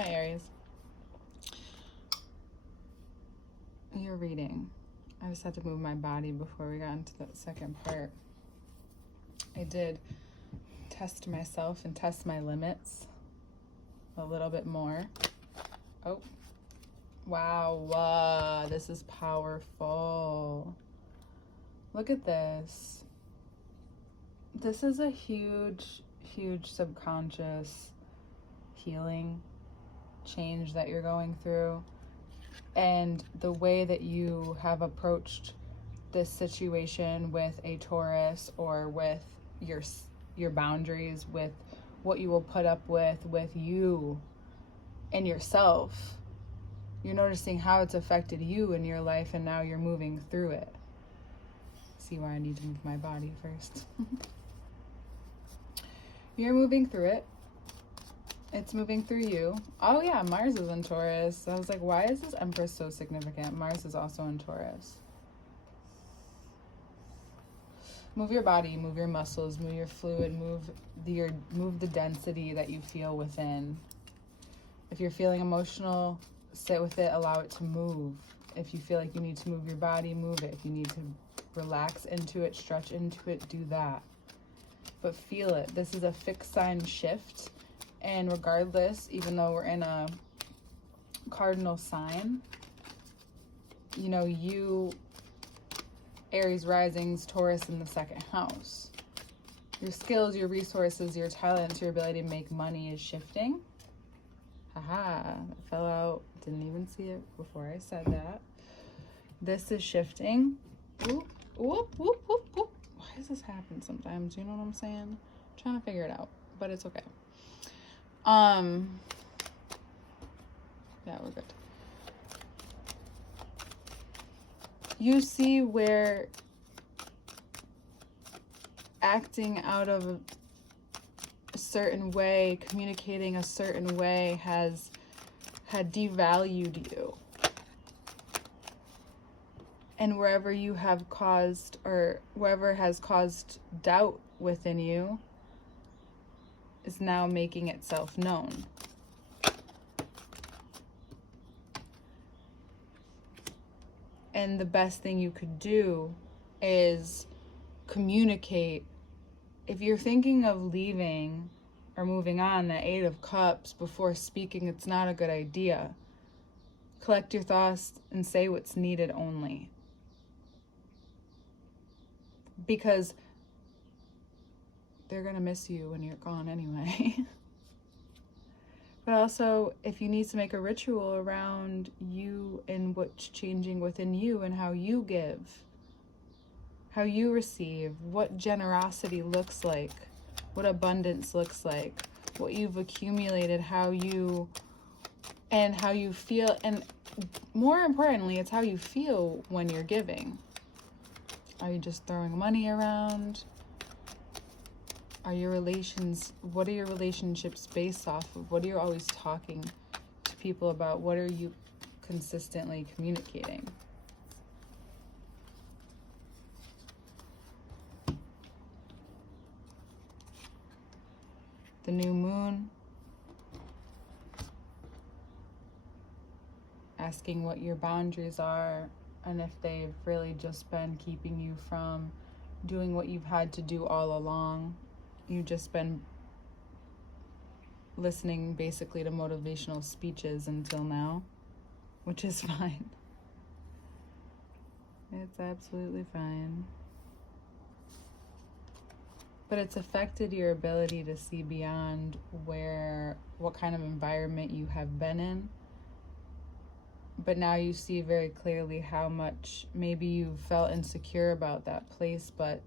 Hi, Aries. You're reading. I just had to move my body before we got into that second part. I did test myself and test my limits a little bit more. Oh, wow, this is powerful. Look at this. This is a huge, huge subconscious healing change that you're going through. And the way that you have approached this situation with a Taurus, or with your boundaries, with what you will put up with you and yourself, you're noticing how it's affected you in your life, and now you're moving through it. See why I need to move my body first. You're moving through it. It's moving through you. Oh yeah, Mars is in Taurus. I was like, why is this Empress so significant? Mars is also in Taurus. Move your body, move your muscles, move your fluid, move the density that you feel within. If you're feeling emotional, sit with it, allow it to move. If you feel like you need to move your body, move it. If you need to relax into it, stretch into it, do that. But feel it. This is a fixed sign shift. And regardless, even though we're in a cardinal sign, you know, you, Aries risings, Taurus in the second house. Your skills, your resources, your talents, your ability to make money is shifting. Haha, that fell out. Didn't even see it before I said that. This is shifting. Whoop, whoop, whoop, whoop, whoop. Why does this happen sometimes? You know what I'm saying? I'm trying to figure it out, but it's okay. Yeah, we're good. You see where acting out of a certain way, communicating a certain way had devalued you. And wherever you have caused, or wherever has caused doubt within you, is now making itself known. And the best thing you could do is communicate. If you're thinking of leaving or moving on, the 8 of Cups, before speaking, it's not a good idea. Collect your thoughts and say what's needed only. Because they're going to miss you when you're gone anyway. But also, if you need to make a ritual around you and what's changing within you, and how you give, how you receive, what generosity looks like, what abundance looks like, what you've accumulated, how you feel, and more importantly, it's how you feel when you're giving. Are you just throwing money around? What are your relationships based off of? What are you always talking to people about? What are you consistently communicating? The new moon. Asking what your boundaries are, and if they've really just been keeping you from doing what you've had to do all along. You've just been listening basically to motivational speeches until now, which is fine. It's absolutely fine. But it's affected your ability to see beyond what kind of environment you have been in. But now you see very clearly how much maybe you felt insecure about that place, but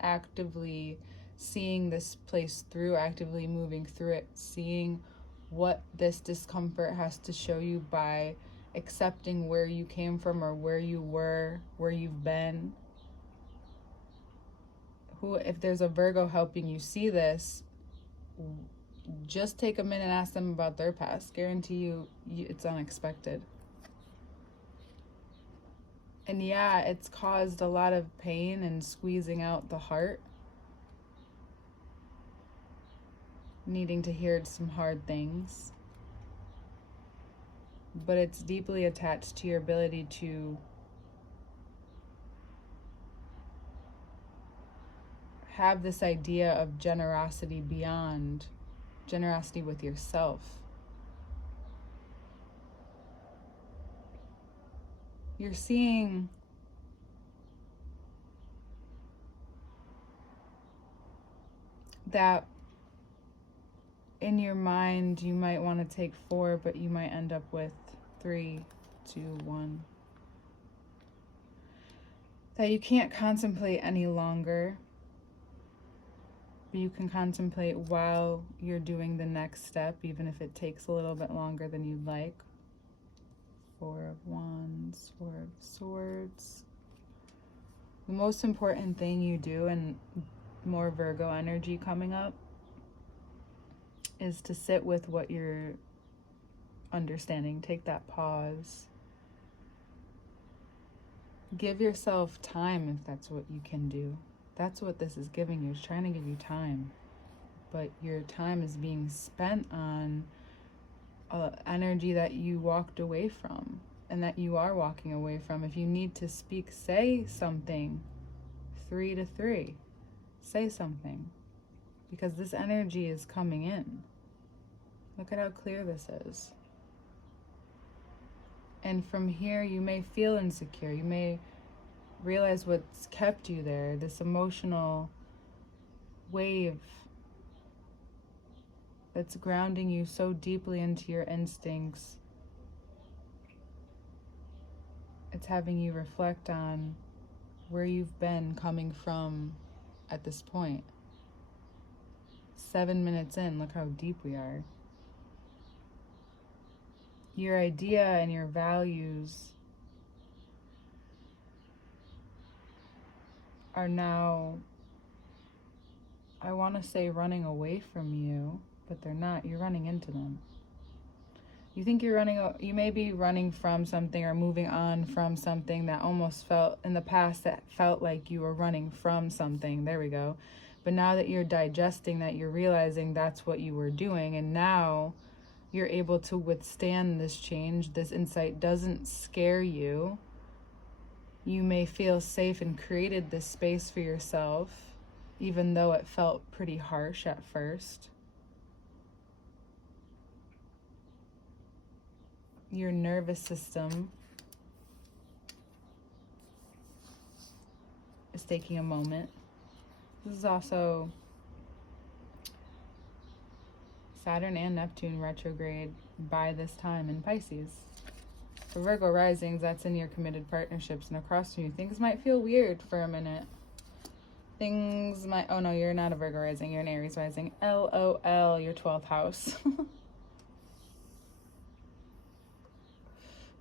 actively seeing this place through, actively moving through it, seeing what this discomfort has to show you by accepting where you came from, or where you were, where you've been. If there's a Virgo helping you see this, just take a minute and ask them about their past. Guarantee you it's unexpected. And yeah, it's caused a lot of pain and squeezing out the heart. Needing to hear some hard things. but it's deeply attached to your ability to have this idea of generosity beyond generosity with yourself. You're seeing that in your mind you might want to take 4, but you might end up with 3, 2, 1. That you can't contemplate any longer, but you can contemplate while you're doing the next step, even if it takes a little bit longer than you'd like. 4 of Wands, 4 of Swords. The most important thing you do, and more Virgo energy coming up, is to sit with what you're understanding. Take that pause. Give yourself time if that's what you can do. That's what this is giving you. It's trying to give you time. But your time is being spent on energy that you walked away from and that you are walking away from. If you need to speak, say something. 3 to 3. Say something. Because this energy is coming in. Look at how clear this is. And from here, you may feel insecure. You may realize what's kept you there, this emotional wave that's grounding you so deeply into your instincts. It's having you reflect on where you've been coming from at this point. 7 minutes in, look how deep we are. Your idea and your values are now, I want to say, running away from you, but they're not. You're running into them. You think you may be running from something or moving on from something that almost felt, in the past, that felt like you were running from something. There we go. But now that you're digesting that, you're realizing that's what you were doing, and now you're able to withstand this change. This insight doesn't scare you. You may feel safe and created this space for yourself, even though it felt pretty harsh at first. Your nervous system is taking a moment. This is also Saturn and Neptune retrograde by this time in Pisces. For Virgo risings, that's in your committed partnerships, and across from you, things might feel weird for a minute. Things might, oh no, you're not a Virgo rising, you're an Aries rising. LOL, your 12th house.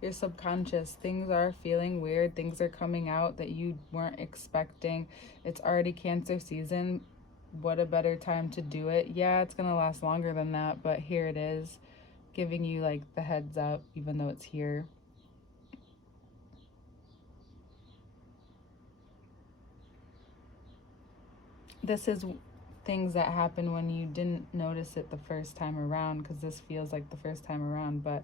Your subconscious, things are feeling weird, things are coming out that you weren't expecting. It's already Cancer season. What a better time to do it. Yeah, it's gonna last longer than that, but here it is, giving you like the heads up, even though it's here. This is things that happen when you didn't notice it the first time around, because this feels like the first time around, but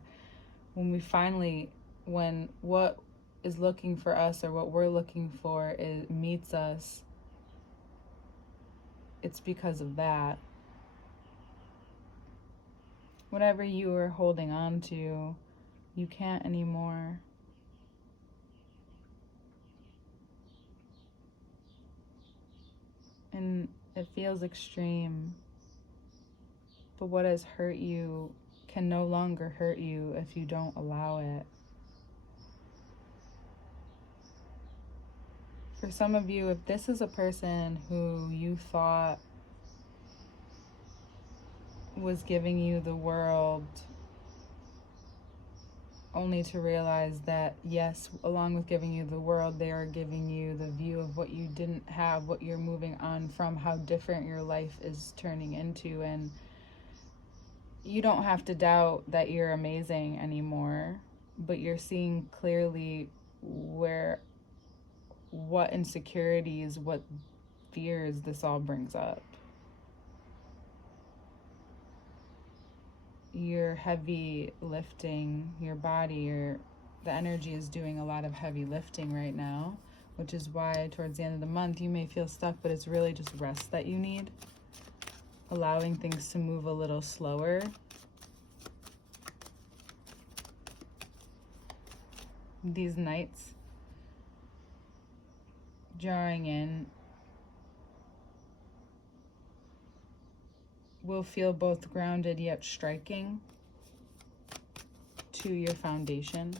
when we finally, when what is looking for us or what we're looking for meets us, it's because of that. Whatever you were holding on to, you can't anymore. And it feels extreme. But what has hurt you can no longer hurt you if you don't allow it. For some of you, if this is a person who you thought was giving you the world, only to realize that, yes, along with giving you the world, they are giving you the view of what you didn't have, what you're moving on from, how different your life is turning into. And you don't have to doubt that you're amazing anymore, but you're seeing clearly what insecurities, what fears this all brings up. you're heavy lifting your body, or the energy is doing a lot of heavy lifting right now, which is why towards the end of the month you may feel stuck, but it's really just rest that you need. Allowing things to move a little slower. These nights drawing in will feel both grounded yet striking to your foundation.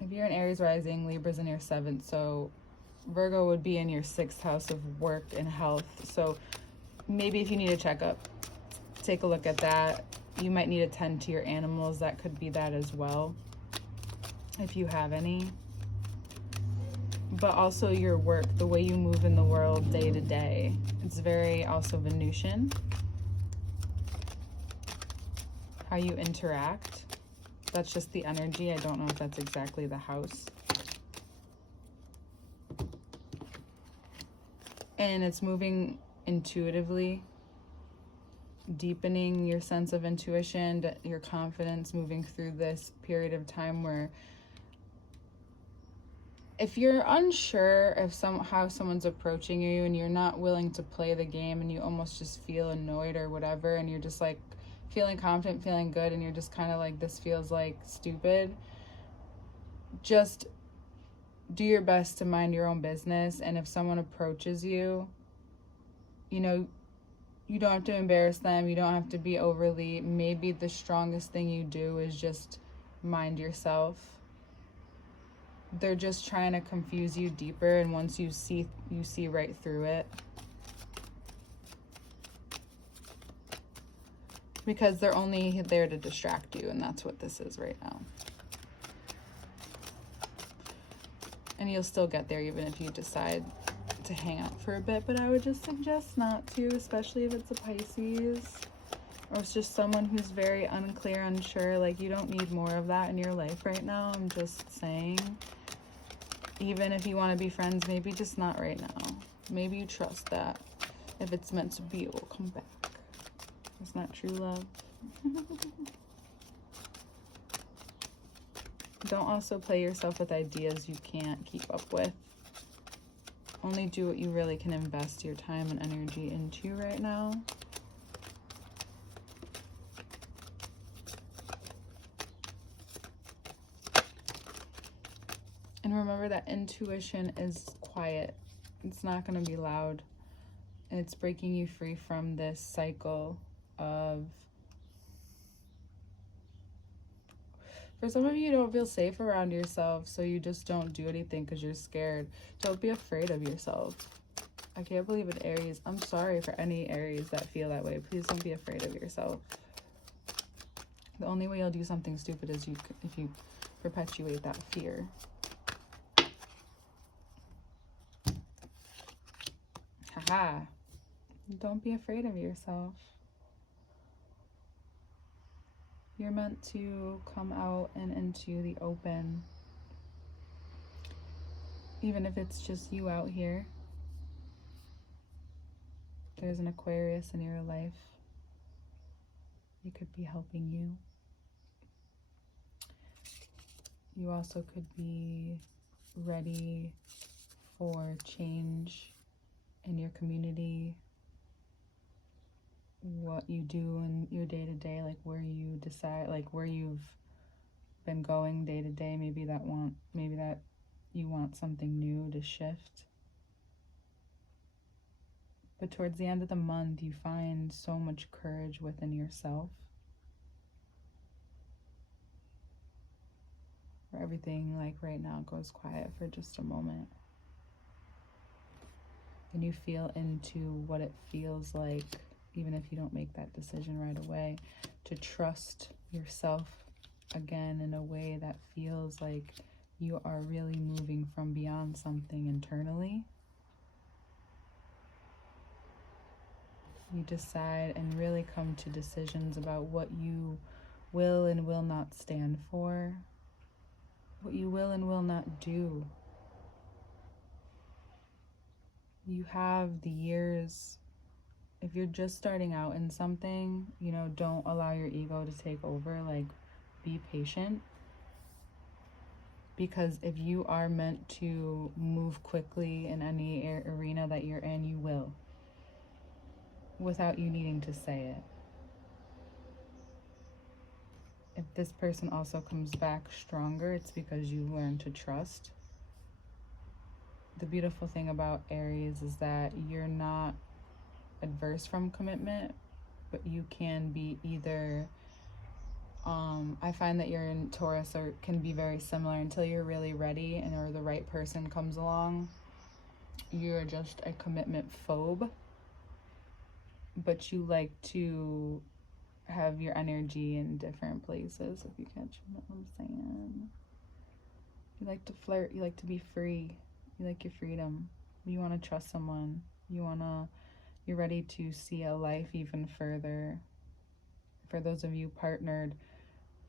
If you're an Aries rising, Libra's in your 7th, so Virgo would be in your 6th house of work and health. So maybe if you need a checkup, take a look at that. You might need to tend to your animals. That could be that as well, if you have any. But also your work, the way you move in the world day to day. It's very also Venusian. How you interact. That's just the energy. I don't know if that's exactly the house. And it's moving intuitively, deepening your sense of intuition, your confidence, moving through this period of time where if you're unsure of how someone's approaching you and you're not willing to play the game and you almost just feel annoyed or whatever, and you're just like feeling confident, feeling good, and you're just kind of like, this feels like stupid, just do your best to mind your own business. And if someone approaches you, you know, you don't have to embarrass them. You don't have to be overly. Maybe the strongest thing you do is just mind yourself. They're just trying to confuse you deeper, and once you see right through it. Because they're only there to distract you, and that's what this is right now. And you'll still get there even if you decide to hang out for a bit, but I would just suggest not to, especially if it's a Pisces or it's just someone who's very unclear, unsure. Like, you don't need more of that in your life right now. I'm just saying, even if you want to be friends, maybe just not right now. Maybe you trust that if it's meant to be, it will come back. It's not true love. Don't also play yourself with ideas you can't keep up with. Only do what you really can invest your time and energy into right now. And remember that intuition is quiet. It's not going to be loud. And it's breaking you free from this cycle of... For some of you, you don't feel safe around yourself, so you just don't do anything because you're scared. Don't be afraid of yourself. I can't believe it, Aries. I'm sorry for any Aries that feel that way. Please don't be afraid of yourself. The only way you'll do something stupid is if you perpetuate that fear. Haha. Don't be afraid of yourself. You're meant to come out and into the open. Even if it's just you out here. There's an Aquarius in your life. It could be helping you. You also could be ready for change in your community. What you do in your day-to-day, like where you decide, like where you've been going day to day. Maybe that you want something new to shift. But towards the end of the month, you find so much courage within yourself. Where everything, like right now, goes quiet for just a moment. And you feel into what it feels like, even if you don't make that decision right away, to trust yourself again in a way that feels like you are really moving from beyond something internally. You decide and really come to decisions about what you will and will not stand for, what you will and will not do. You have the years if you're just starting out in something, you know, don't allow your ego to take over. Like, be patient. Because if you are meant to move quickly in any arena that you're in, you will, without you needing to say it. If this person also comes back stronger, it's because you learn to trust. The beautiful thing about Aries is that you're not adverse from commitment, but you can be either I find that you're in Taurus or can be very similar until you're really ready and or the right person comes along. You're just a commitment phobe, but you like to have your energy in different places, if you catch what I'm saying. You like to flirt, you like to be free, you like your freedom, you want to trust someone, you're ready to see a life even further. For those of you partnered,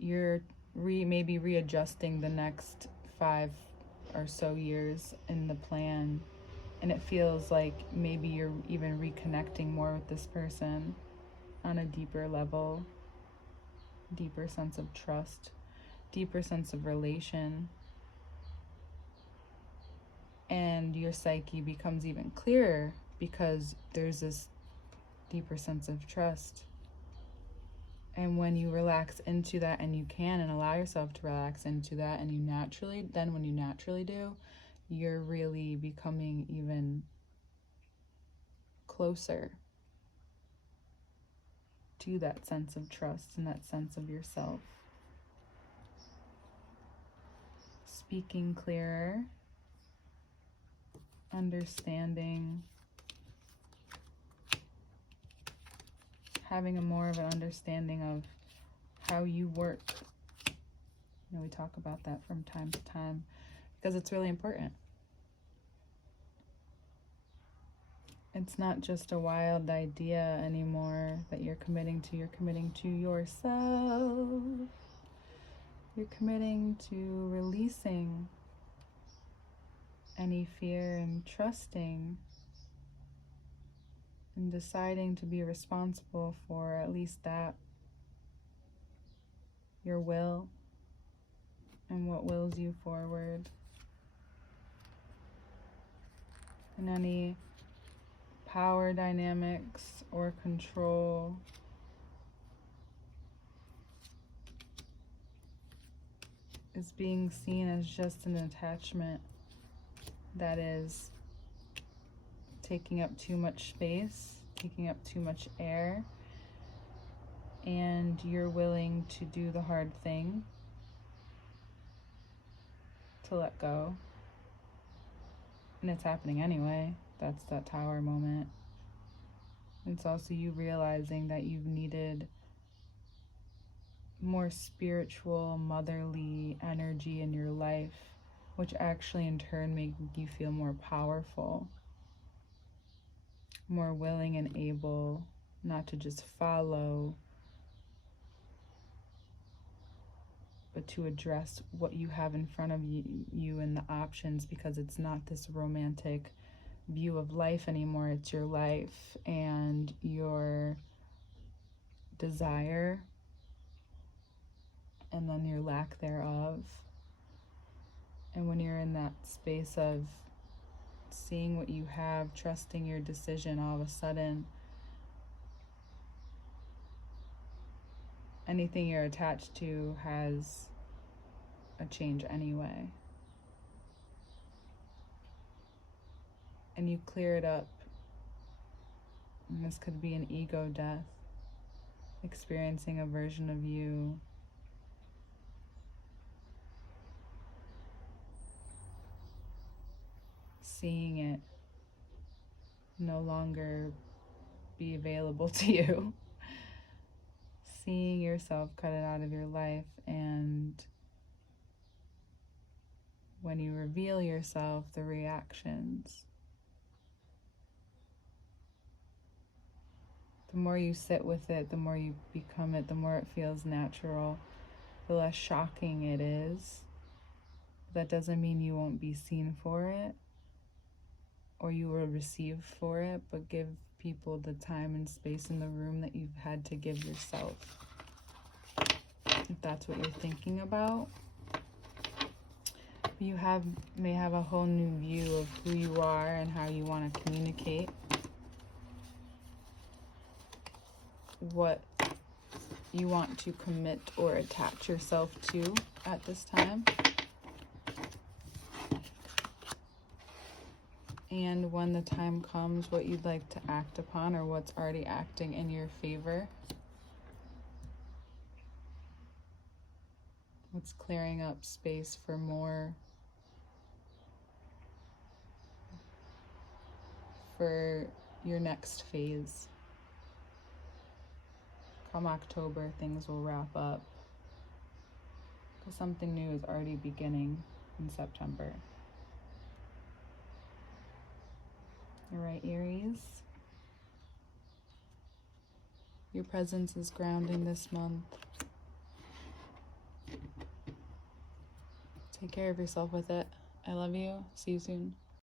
you're maybe readjusting the next 5 or so years in the plan, and it feels like maybe you're even reconnecting more with this person on a deeper level, deeper sense of trust, deeper sense of relation, and your psyche becomes even clearer because there's this deeper sense of trust. And when you relax into that, and you can, and allow yourself to relax into that, and when you naturally do, you're really becoming even closer to that sense of trust and that sense of yourself. Speaking clearer, understanding, having a more of an understanding of how you work. You know, we talk about that from time to time because it's really important. It's not just a wild idea anymore that you're committing to. You're committing to yourself. You're committing to releasing any fear and trusting and deciding to be responsible for at least that, your will and what wills you forward. And any power dynamics or control is being seen as just an attachment that is taking up too much space, taking up too much air, and you're willing to do the hard thing to let go. And it's happening anyway. That's that Tower moment. It's also you realizing that you've needed more spiritual, motherly energy in your life, which actually in turn make you feel more powerful, more willing and able not to just follow, but to address what you have in front of you and the options, because it's not this romantic view of life anymore. It's your life and your desire and then your lack thereof. And when you're in that space of seeing what you have, trusting your decision, all of a sudden anything you're attached to has a change anyway. And you clear it up. And this could be an ego death, experiencing a version of you seeing it no longer be available to you, seeing yourself cut it out of your life. And when you reveal yourself, the reactions, the more you sit with it, the more you become it, the more it feels natural, the less shocking it is. That doesn't mean you won't be seen for it or you will receive for it, but give people the time and space in the room that you've had to give yourself. If that's what you're thinking about, you may have a whole new view of who you are and how you want to communicate, what you want to commit or attach yourself to at this time, and when the time comes, what you'd like to act upon or what's already acting in your favor. What's clearing up space for more, for your next phase. Come October, things will wrap up, because something new is already beginning in September. All right, Aries. Your presence is grounding this month. Take care of yourself with it. I love you. See you soon.